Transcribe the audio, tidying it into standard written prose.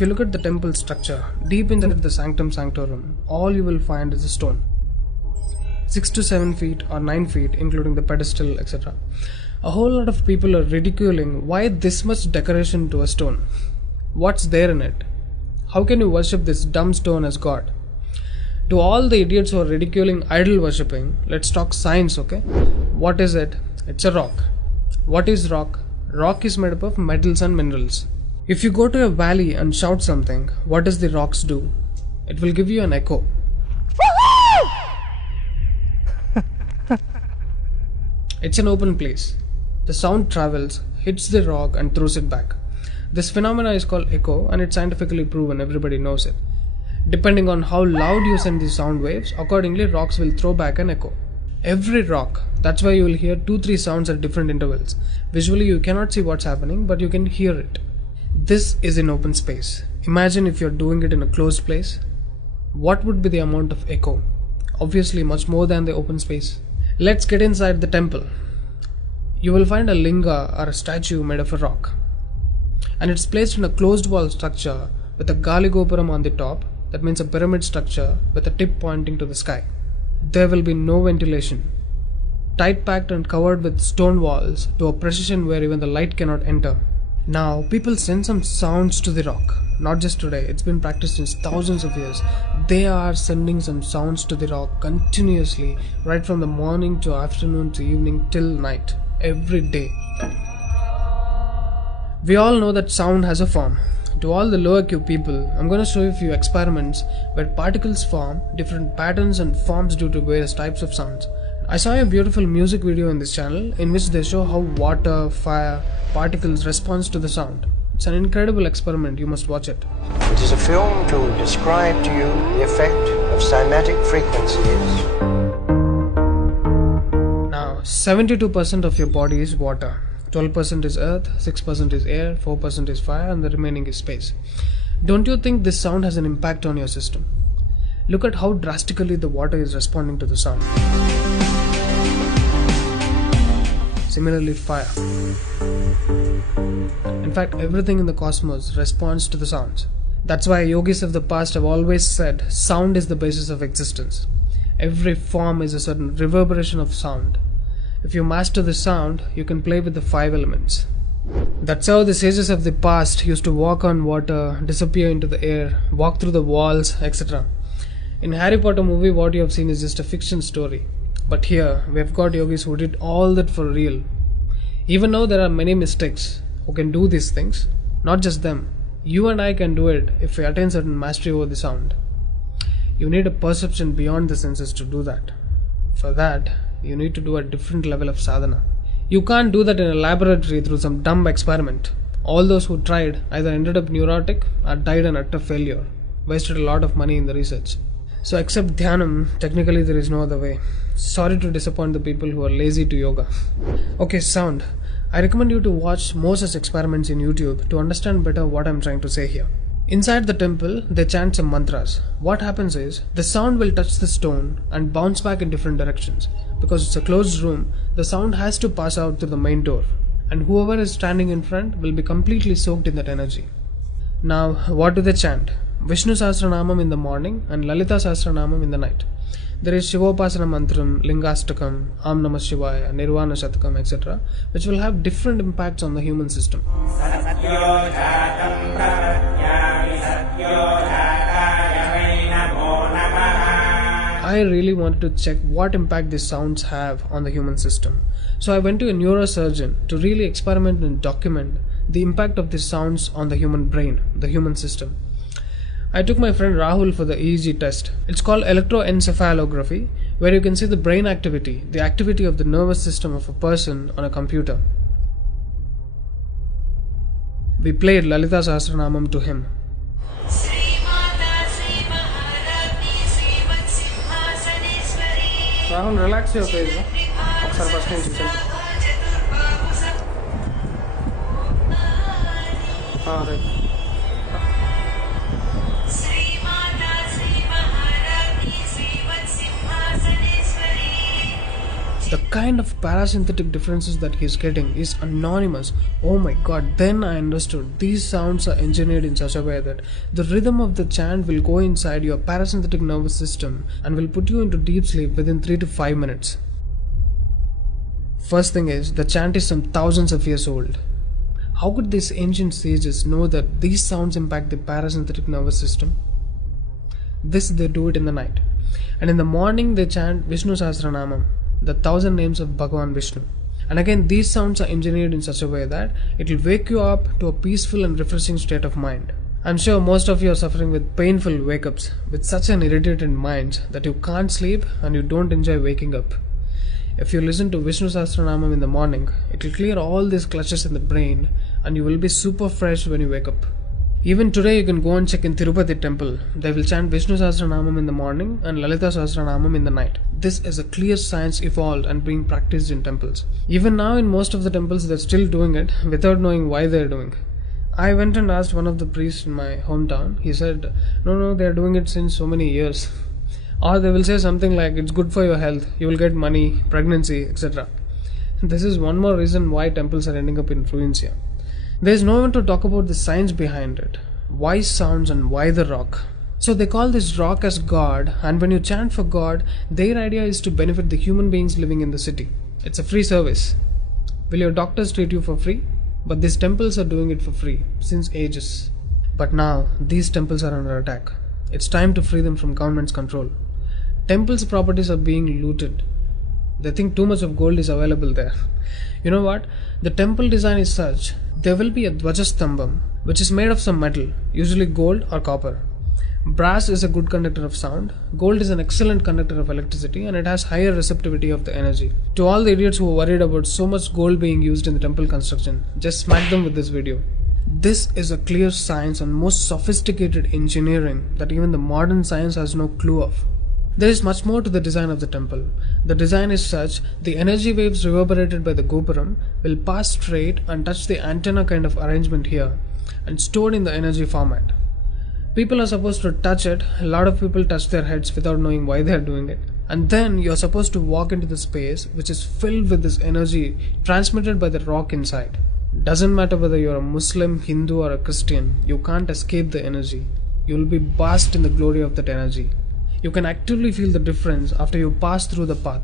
If you look at the temple structure, deep inside the sanctum sanctorum, all you will find is a stone. 6 to 7 feet or 9 feet, including the pedestal, etc. A whole lot of people are ridiculing why this much decoration to a stone. What's there in it? How can you worship this dumb stone as God? To all the idiots who are ridiculing idol worshipping, let's talk science, okay? What is it? It's a rock. What is rock? Rock is made up of metals and minerals. If you go to a valley and shout something, what does the rocks do? It will give you an echo. It's an open place. The sound travels, hits the rock and throws it back. This phenomena is called echo and it's scientifically proven, everybody knows it. Depending on how loud you send the sound waves, accordingly rocks will throw back an echo. Every rock, that's why you will hear 2-3 sounds at different intervals. Visually you cannot see what's happening, but you can hear it. This is in open space. Imagine if you're doing it in a closed place. What would be the amount of echo? Obviously much more than the open space. Let's get inside the temple. You will find a linga or a statue made of a rock. And it's placed in a closed wall structure with a Galigopuram on the top. That means a pyramid structure with a tip pointing to the sky. There will be no ventilation. Tight packed and covered with stone walls to a precision where even the light cannot enter. Now people send some sounds to the rock. Not just today, it's been practiced since thousands of years. They are sending some sounds to the rock continuously, right from the morning to afternoon to evening till night, every day. We all know that sound has a form. To all the lower IQ people, I'm going to show you a few experiments where particles form different patterns and forms due to various types of sounds. I saw a beautiful music video in this channel in which they show how water, fire, particles respond to the sound. It's an incredible experiment, you must watch it. It is a film to describe to you the effect of cymatic frequencies. Now, 72% of your body is water. 12% is earth, 6% is air, 4% is fire and the remaining is space. Don't you think this sound has an impact on your system? Look at how drastically the water is responding to the sound. Similarly, fire. In fact, everything in the cosmos responds to the sounds. That's why yogis of the past have always said sound is the basis of existence. Every form is a certain reverberation of sound. If you master the sound, you can play with the 5 elements. That's how the sages of the past used to walk on water, disappear into the air, walk through the walls, etc. In Harry Potter movie, what you have seen is just a fiction story. But here, we have got yogis who did all that for real. Even though there are many mystics who can do these things, not just them, you and I can do it if we attain certain mastery over the sound. You need a perception beyond the senses to do that. For that, you need to do a different level of sadhana. You can't do that in a laboratory through some dumb experiment. All those who tried either ended up neurotic or died an utter failure. Wasted a lot of money in the research. So except dhyanam, technically there is no other way. Sorry to disappoint the people who are lazy to yoga. Okay, sound. I recommend you to watch more such experiments in YouTube to understand better what I'm trying to say here. Inside the temple, they chant some mantras. What happens is, the sound will touch the stone and bounce back in different directions. Because it's a closed room, the sound has to pass out through the main door. And whoever is standing in front will be completely soaked in that energy. Now, what do they chant? Vishnu Sahasranamam in the morning and Lalita Sahasranamam in the night. There is Shivopasana Mantram, Lingastakam, Am Namah Shivaya, Nirvana Shatakam, etc., which will have different impacts on the human system. I really wanted to check what impact these sounds have on the human system. So I went to a neurosurgeon to really experiment and document the impact of these sounds on the human brain, the human system. I took my friend Rahul for the EEG test. It's called electroencephalography, where you can see the brain activity, the activity of the nervous system of a person on a computer. We played Lalita Sahasranamam to him. Rahul, relax your face. Right. The kind of parasympathetic differences that he's getting is anonymous. Oh my god, then I understood. These sounds are engineered in such a way that the rhythm of the chant will go inside your parasympathetic nervous system and will put you into deep sleep within 3 to 5 minutes. First thing is, the chant is some thousands of years old. How could these ancient sages know that these sounds impact the parasympathetic nervous system? They do it in the night. And in the morning they chant Vishnu Sahasranamam, the 1000 names of Bhagavan Vishnu. And again, these sounds are engineered in such a way that it will wake you up to a peaceful and refreshing state of mind. I'm sure most of you are suffering with painful wake-ups, with such an irritated mind that you can't sleep and you don't enjoy waking up. If you listen to Vishnu Sahasranamam in the morning, it will clear all these clutches in the brain and you will be super fresh when you wake up. Even today you can go and check in Tirupati temple. They will chant Vishnu Sahasranamam in the morning and Lalita Sahasranamam in the night. This is a clear science evolved and being practiced in temples. Even now in most of the temples they're still doing it without knowing why they're doing. I went and asked one of the priests in my hometown. He said, no, they're doing it since so many years. Or they will say something like, it's good for your health, you will get money, pregnancy, etc. This is one more reason why temples are ending up in ruins here. There is no one to talk about the science behind it. Why sounds and why the rock? So they call this rock as God, and when you chant for God, their idea is to benefit the human beings living in the city. It's a free service. Will your doctors treat you for free? But these temples are doing it for free, since ages. But now, these temples are under attack. It's time to free them from government's control. Temples' properties are being looted. They think too much of gold is available there. You know what? The temple design is such, there will be a Dvajastambam, which is made of some metal, usually gold or copper. Brass is a good conductor of sound, gold is an excellent conductor of electricity, and it has higher receptivity of the energy. To all the idiots who are worried about so much gold being used in the temple construction, just smack them with this video. This is a clear science and most sophisticated engineering that even the modern science has no clue of. There is much more to the design of the temple. The design is such, the energy waves reverberated by the gopuram will pass straight and touch the antenna kind of arrangement here and stored in the energy format. People are supposed to touch it. A lot of people touch their heads without knowing why they are doing it. And then you are supposed to walk into the space which is filled with this energy transmitted by the rock inside. Doesn't matter whether you are a Muslim, Hindu or a Christian, you can't escape the energy. You will be basked in the glory of that energy. You can actively feel the difference after you pass through the path.